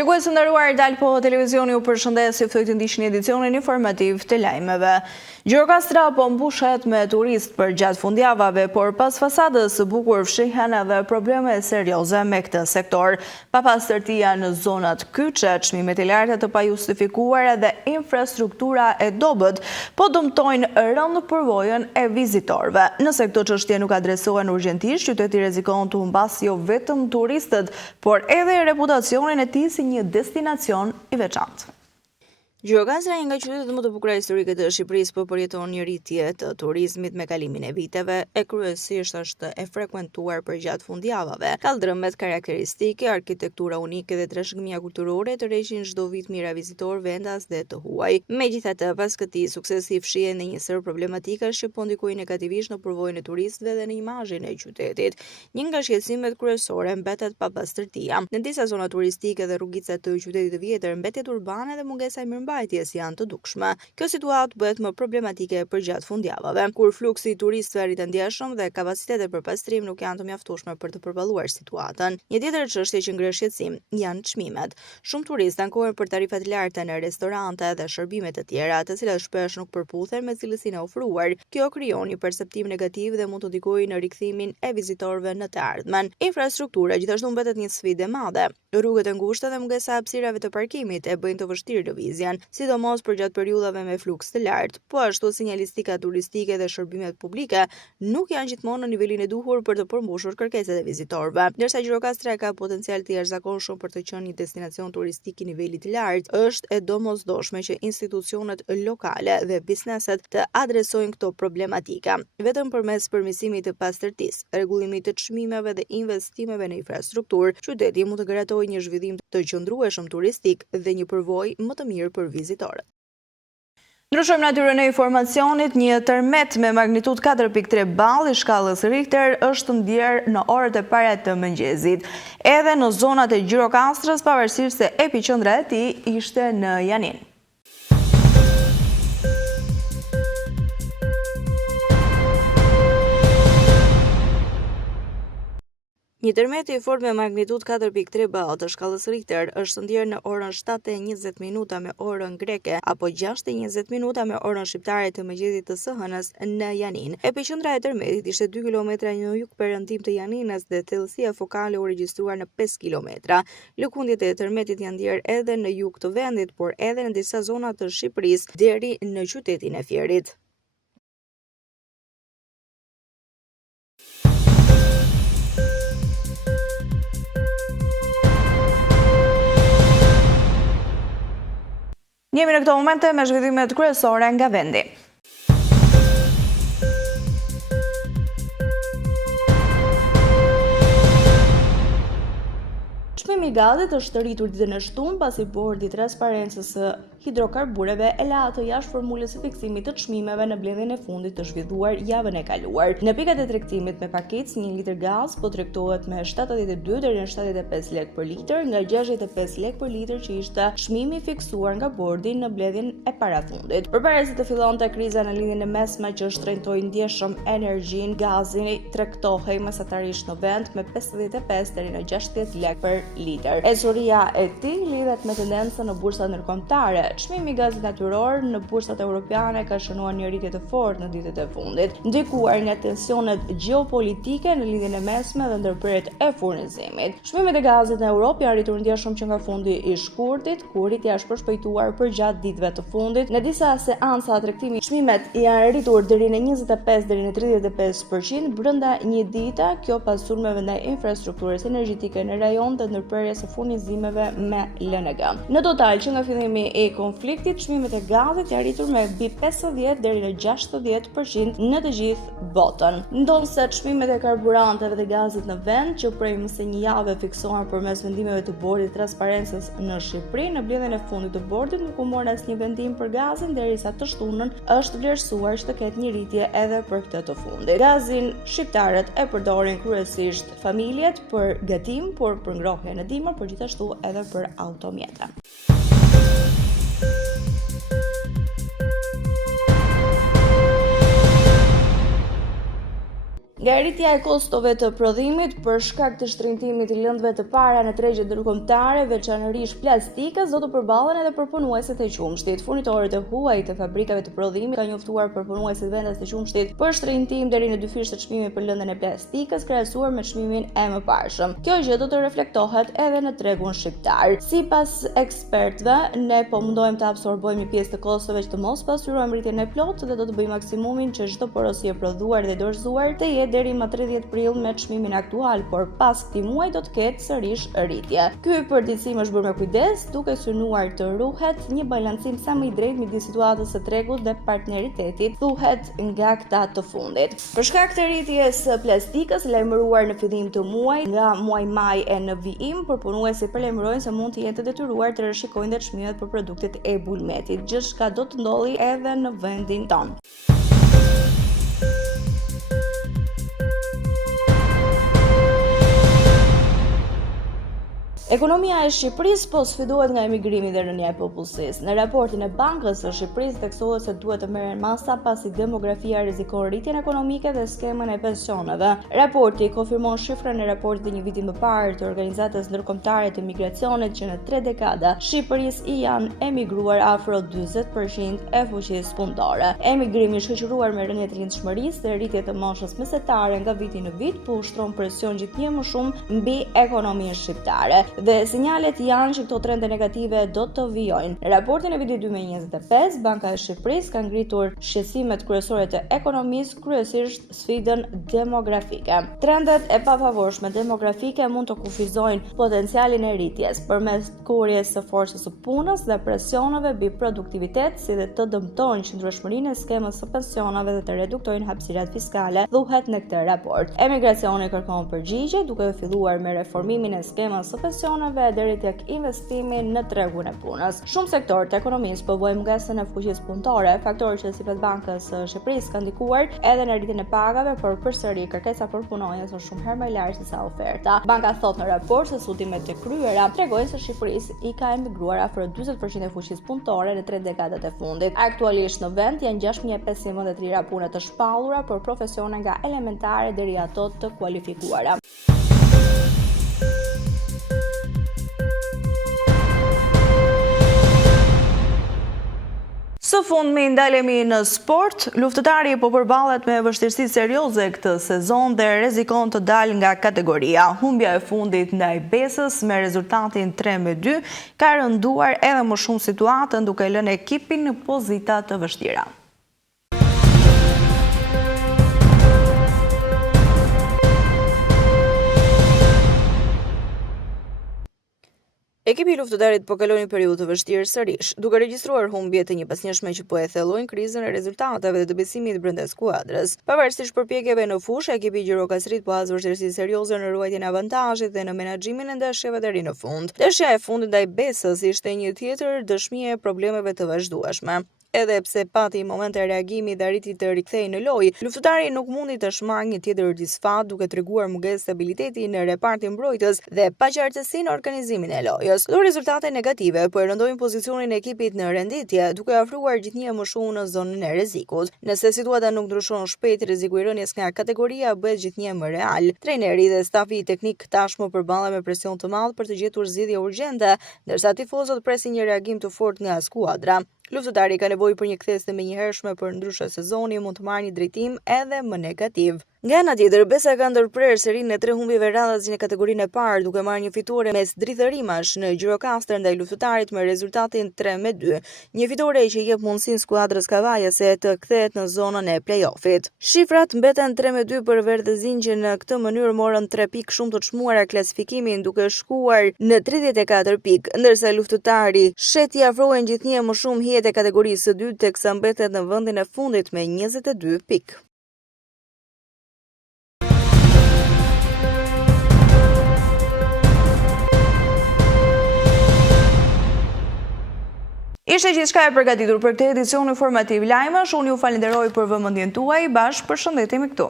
Shikues të nderuar, Dal Po Televizioni u përshëndes si ftoi të ndiqni edicionin informativ të lajmeve. Gjirokastra po mbushet me turistë për gjatë fundjavave, por pas fasadës së bukur fshihen edhe probleme serioze me këtë sektor. Papastërtia në zonat kyçe, çmimet e larta të pajustifikuara dhe infrastruktura e dobët po dëmtojnë rënd përvojën e vizitorëve. Nëse këto çështje nuk adresohen urgjentisht, qyteti rrezikon të humbasë jo vetëm turistët, por edhe reputacionin e tij si një destinacion i veçantë. Gjirokastra, një nga qytetet më të bukura historike të Shqipërisë, po përjeton një rritje të turizmit me kalimin e viteve, e kryesisht është e frekuentuar për gjatë fundjavave. Kaldrëmet karakteristike, arkitektura unike dhe trashëgimia kulturore tërheqin çdo vit mijëra vizitorë vendas dhe të huaj. Megjithatë, pas këtij suksesi fshihen në një sër problematika që po ndikojnë negativisht në përvojën e turistëve dhe në imazhin e qytetit. Një nga shqetësimet kryesore mbetet papastërtia. Në disa zona turistike dhe rrugicat të qytetit të vjetër, mbetjet urbane dhe mungesa e mirëmbajtjes janë të dukshme. Kjo situatë bëhet më problematike për gjatë fundjavave, kur fluksi i turistëve arrit ndjeshëm dhe kapacitetet për pastrim nuk janë të mjaftueshme për të përballuar situatën. Një tjetër çështje që ngre shqetësim janë çmimet. Shumë turistë ankohen për tarifat e larta në restorante dhe shërbime të tjera, të cilat shpesh nuk përputhen me cilësinë e ofruar. Kjo krijon një perceptim negativ dhe mund të ndikojë në rikthimin e vizitorëve në të ardhmen. Infrastruktura gjithashtu mbetet një sfidë e madhe. Rrugët e ngushta dhe mungesa e hapësirave të parkimit e bëjnë të vështirë lëvizjen, sidomos për gjatë periudhave me fluks të lartë. Po ashtu sinjalistika turistike dhe shërbimet publike nuk janë gjithmonë në nivelin e duhur për të përmbushur kërkesat e vizitorëve. Ndërsa Gjirokastra ka potencial të jashtëzakonshëm për të qenë një destinacion turistik i nivelit të lartë, është e domosdoshme që institucionet lokale dhe bizneset të adresojnë këto problematika. Vetëm përmes përmirësimit të pastërtisë, rregullimit të çmimeve dhe investimeve në infrastrukturë, qyteti mund të garantojë një zhvillim të qëndrueshëm turistik dhe një përvojë më të mirë për vizitorët. Ndryshojmë natyrën e informacionit. Një tërmet me magnitudë 4.3 ball i shkallës Richter është ndjer në orët e para të mëngjesit. Edhe në zonat e Gjirokastrës, pavarësisht se epiqendra e tij ishte në Janin. Një tërmet i fortë me magnitudë 4.3 ball të shkallës Richter është ndjer në orën 7:20 me orën greke apo 6:20 me orën shqiptare të mëngjesit të së hënës në Janin. Epiqendra e tërmetit ishte 2 kilometra në jugperëndim të Janinës dhe thellësia fokale u regjistruar në 5 kilometra. Lëkundjet e tërmetit janë ndjer edhe në jug të vendit, por edhe në disa zona të Shqipërisë deri në qytetin e Fierit. Jemi në këto momente me zhvillimet kryesore nga vendi. Çmimi i gazit është rritur ditën e shtunë pasi bordi i transparencës së hidrokarbureve e la atë jashtë formulës së fiksimit të çmimeve në bledhjen e fundit të zhvilluar javën e kaluar. Në pikat e tregtimit me pakicë, 1 litër gaz po tregtohet me 72 deri në 75 lekë për litër, nga 65 lekë për litër që ishte çmimi fiksuar nga bordi në bledhjen e parafundit. Përpara se të fillonte kriza në lidhjen e mesme që shtrëngtoi ndjeshëm energjinë, gazi tregtohej mesatarisht në vend me 55 deri në 60 lekë për litër. Esuria e tij lidhet me tendencën në bursat ndërkombëtare. Çmimi i gazit natyror në bursat europiane ka shënuar një rritje të fortë në ditët e fundit, ndikuar nga tensionet gjeopolitike në lidhjen e mesme dhe ndërprerjet e furnizimit. Çmimet e gazit në Europë janë rritur ndjeshëm që nga fundi i shkurtit, ku rritja është përshpejtuar për gjatë ditëve të fundit. Në disa seanca tregtimi, çmimet janë rritur deri në 25 deri në 35% brenda një dite, kjo pas sulmeve ndaj infrastrukturës energjetike në rajon dhe ndërprerjes së furnizimeve me LNG. Në total, që nga fillimi i konfliktit, çmimet e gazit janë rritur me mbi 50 deri në 60% në të gjithë botën. Ndonse çmimet e karburanteve dhe gazit në vend, që prej më së një jave fiksohen përmes vendimeve të bordit të transparencës në Shqipëri, në bledhjen e fundit të bordit nuk u mor asnjë vendim për gazin derisa të shtunën është vlerësuar që të ketë një rritje edhe për këtë të fundit. Gazin shqiptarët e përdorin kryesisht familjet për gatim, por për ngrohje në dimër, por gjithashtu edhe për automjete. Nga Nga rritja e kostove të prodhimit për shkak të shtrëngtimit të lëndëve të para në tregjet ndërkombëtare, veçanërisht plastikës, do të përballen edhe përpunuesit e qumshtit. Furnitorët e huaj të fabrikave të prodhimit kanë njoftuar përpunuesit vendas të qumshtit për shtrëngtim deri në 2 fish të çmimit për lëndën e plastikës krahasuar me çmimin e mëparshëm. Kjo gjë do të reflektohet edhe në tregun shqiptar. Sipas ekspertëve, ne po mundohem të absorbojmë një pjesë të kostove që të mos pasqyrojmë rritjen e plotë dhe do të bëjmë maksimumin që çdo porosi e prodhuar dhe dorëzuar të jetë deri më 30 prill me çmimin aktual, por pas këtij muaji do të ketë sërish rritje. Ky përditësim është bërë me kujdes, duke synuar të ruhet një balancim sa më i drejtë midis situatës së tregut dhe partneritetit, thuhet nga këta të fundit. Për shkak të rritjes së plastikës lajmëruar në fillim të muajit, nga muaji maj e në vijim, përpunuesit përlajmërojnë se mund të jenë të detyruar të rishikojnë dhe çmimet për produktet e bulmetit, gjë që do të ndodhi edhe në vendin tonë. Ekonomia e Shqipërisë po sfidohet nga emigrimi dhe rënja e popullsisë. Në raportin e Bankës së Shqipërisë theksohet se duhet të merren masa pasi demografia rrezikon rritjen ekonomike dhe skemën e pensioneve. Raporti konfirmon shifrën e raportit të një viti më parë të Organizatës Ndërkombëtare të Migracionit që në 3 dekada Shqipërisë i janë emigruar afro 40% e fuqisë punëtore. Emigrimi i shoqëruar me rënje të rindshmërisë dhe rritje të moshës mesetare nga viti në vit po ushtron presion gjithnjë më shumë mbi ekonominë shqiptare. Dhe sinjalet janë që këto trende negative do të vijojnë. Në raportin e vitit 2025, Banka e Shqipërisë ka ngritur shqetësimet kryesore të ekonomisë, kryesisht sfidën demografike. Trendet e pafavorshme demografike mund të kufizojnë potencialin e rritjes përmes kurjes së forcës së punës dhe presioneve mbi produktivitet, si dhe të dëmtojnë qëndrueshmërinë e skemës së pensioneve dhe të reduktojnë hapësirat fiskale, thuhet në këtë raport. Emigracioni kërkon përgjigje duke filluar me reformimin e skemës së pensioneve deri tek investimi në tregun e punës. Shumë sektorë të ekonomisë po vojnë mungesën e fuqisë punëtore, faktorë që sipas Bankës së Shqipërisë kanë ndikuar edhe në rritjen e pagave, por përsëri kërkesa për punonjës është shumë herë më e lartë se sa oferta. Banka thot në raport se studimet e kryera tregojnë se Shqipërisë i ka emigruar afro 40% e fuqisë punëtore në 3 dekadat e fundit. Aktualisht në vend janë 6553 pune të shpallura për profesione nga elementare deri ato të kualifikuara. Së fundmi ndalemi në sport, luftëtari po përballet me vështirësi serioze këtë sezon dhe rrezikon të dalë nga kategoria. Humbja e fundit ndaj Besës me rezultatin 3-2 ka rënduar edhe më shumë situatën duke lënë ekipin në pozita të vështira. Ekipi i luftëtarit po kaloi një periudhë të vështirë sërish, duke regjistruar humbje të njëpasnjëshme që po e thellojnë krizën e rezultateve dhe të besimit brenda skuadrës. Pavarësisht përpjekjeve në fushë, ekipi Gjirokastrit po has vështirësi serioze në ruajtjen e avantazhit dhe në menaxhimin e ndeshjeve deri në fund. Ndeshja e fundit ndaj Besës ishte një tjetër dëshmi e problemeve të vazhdueshme. Edhe pse pati momente reagimi dhe arriti të rikthehej në lojë, luftëtari nuk mundi të shmang një tjetër disfat duke treguar mungesë stabiliteti në repartin mbrojtës dhe paqartësi në organizimin e lojës. Këto rezultate negative po e rëndojnë pozicionin e ekipit në renditje, duke ofruar gjithnjë më shumë në zonën e rrezikut. Nëse situata nuk ndryshon shpejt, rreziku i rënies nga kategoria bëhet gjithnjë më real. Trajneri dhe stafi teknik tashmë përballen me presion të madh për të gjetur zgjidhje urgjente, ndërsa tifozët presin një reagim të fortë nga skuadra. Luftëtari ka nevojë për një kthesë menjëhershme, për ndryshe sezoni mund të marrë një drejtim edhe më negativ. Nga ana tjetër, Besa ka ndërprer serinë e 3 humbjeve radhazi në kategorinë e parë, duke marrë një fitore mes drithërimash në Gjirokastër ndaj luftëtarit me rezultatin 3-2. Një fitore që jep mundësinë skuadrës kavajase të kthehet në zonën e play-offit. Shifrat mbeten 3-2 për Verdezin që në këtë mënyrë morën 3 pikë shumë të çmuara klasifikimin duke shkuar në 34 pikë, ndërsa luftëtari sheti afrohen gjithnjë më shumë hijet e kategorisë së dytë teksa mbetet në vendin e fundit me 22 pikë. Ishte gjithçka e përgatitur për këtë edicion informativ lajmesh, unë ju falenderoj për vëmendjen tuaj, bashkë përshëndetemi këtu.